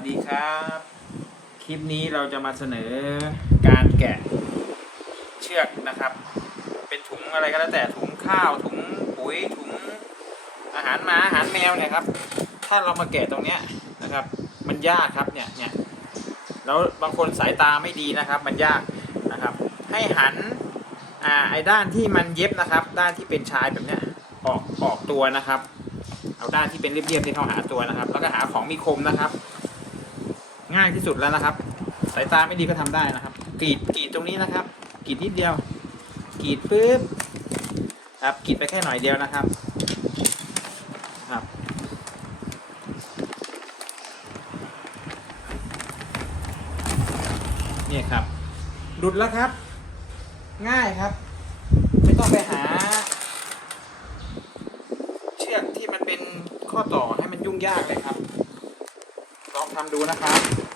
สวัสดีครับ คลิปนี้เราจะมาเสนอการแกะเชือกนะครับ เป็นถุงอะไรก็แล้วแต่ถุงข้าวถุงปุ๋ยถุงอาหารหมาอาหารแมวเนี่ยครับ ถ้าเรามาแกะตรงเนี้ยนะครับ มันยากครับเนี่ยเนี่ยแล้วบางคนสายตาไม่ดีนะครับ มันยากนะครับ ให้หันอ่าไอ้ด้านที่มันเย็บนะครับ ด้านที่เป็นชายแบบเนี้ยออกออกตัวนะครับ เอาด้านที่เป็นเรียบๆที่เขาหาตัวนะครับ แล้วก็หาของมีคมนะครับ ง่ายที่สุดแล้วนะครับ สายตาไม่ดีก็ทำได้นะครับกรีดกรีดตรงนี้นะครับกรีดนิดเดียวกรีดปุ๊บครับกรีดไปแค่หน่อยเดียวนะครับครับนี่ครับหลุดแล้วครับ ง่ายครับ ไม่ต้องไปหา เชือกที่มันเป็นข้อต่อให้มันยุ่งยากเลยครับ ลองทำดูนะครับ